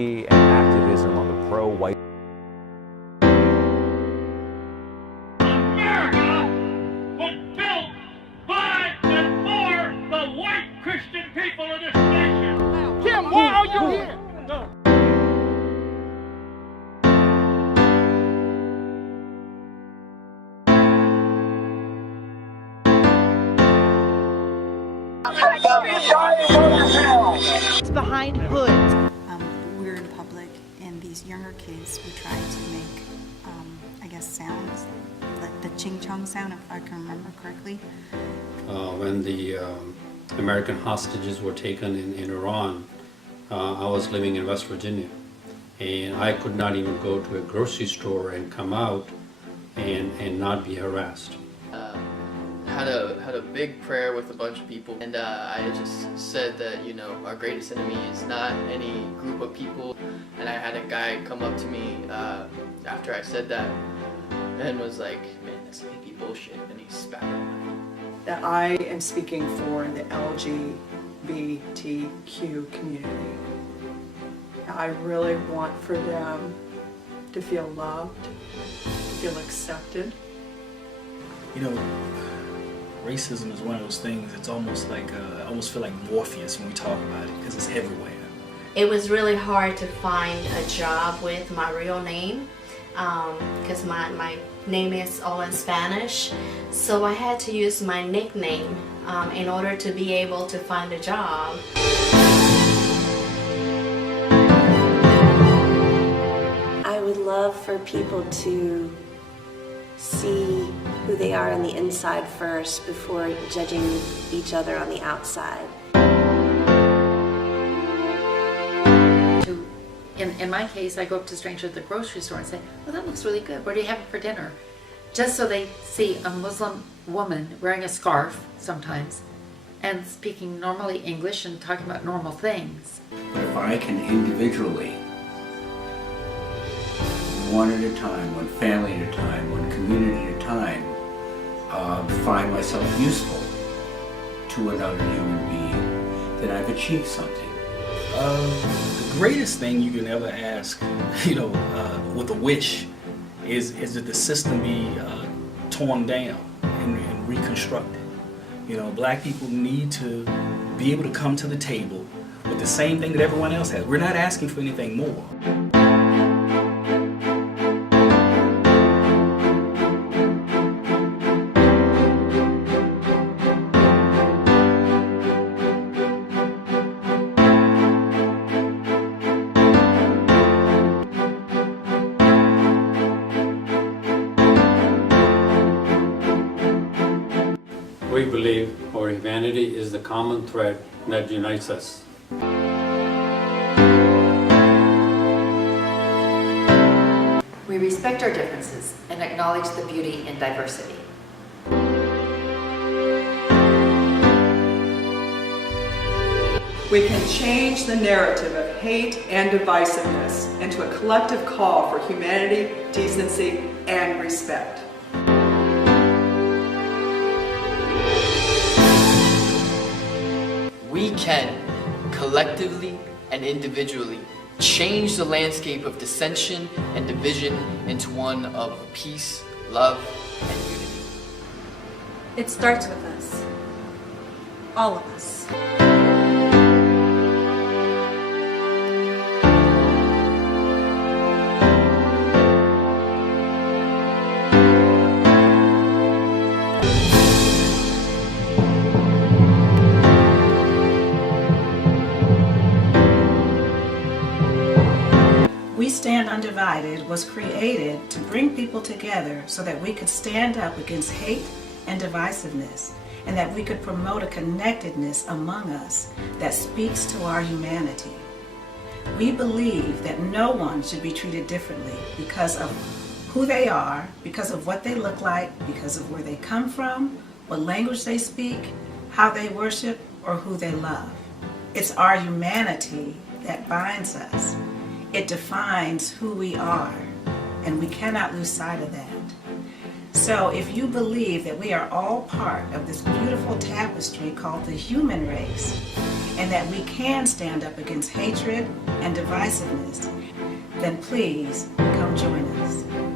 and activism on the pro-white. America was built by and for the white Christian people of this nation. Tim, why are you here? No. It's behind hoods. We're in public, and these younger kids, we try to make, I guess, sounds, like the ching-chong sound, if I can remember correctly. When the American hostages were taken in Iran, I was living in West Virginia, and I could not even go to a grocery store and come out and not be harassed. Had a big prayer with a bunch of people, and I just said that, you know, our greatest enemy is not any group of people. And I had a guy come up to me after I said that and was like, "Man, that's hippie bullshit," and he spat on me. That I am speaking for the LGBTQ community. I really want for them to feel loved, to feel accepted. You know, racism is one of those things, it's almost like, I almost feel like Morpheus when we talk about it, because it's everywhere. It was really hard to find a job with my real name, because my name is all in Spanish, so I had to use my nickname in order to be able to find a job. I would love for people to see who they are on the inside first before judging each other on the outside. In my case, I go up to strangers at the grocery store and say, "Oh, that looks really good. What are you having for dinner?" Just so they see a Muslim woman wearing a scarf sometimes and speaking normally English and talking about normal things. But if I can individually, one at a time, one family at a time, one community at a time, find myself useful to another human being, then I've achieved something. The greatest thing you can ever ask, you know, with a wish, is that the system be torn down and reconstructed. You know, black people need to be able to come to the table with the same thing that everyone else has. We're not asking for anything more. We believe our humanity is the common thread that unites us. We respect our differences and acknowledge the beauty in diversity. We can change the narrative of hate and divisiveness into a collective call for humanity, decency, and respect. We can, collectively and individually, change the landscape of dissension and division into one of peace, love, and unity. It starts with us. All of us. Stand Undivided was created to bring people together so that we could stand up against hate and divisiveness, and that we could promote a connectedness among us that speaks to our humanity. We believe that no one should be treated differently because of who they are, because of what they look like, because of where they come from, what language they speak, how they worship, or who they love. It's our humanity that binds us. It defines who we are, and we cannot lose sight of that. So if you believe that we are all part of this beautiful tapestry called the human race, and that we can stand up against hatred and divisiveness, then please come join us.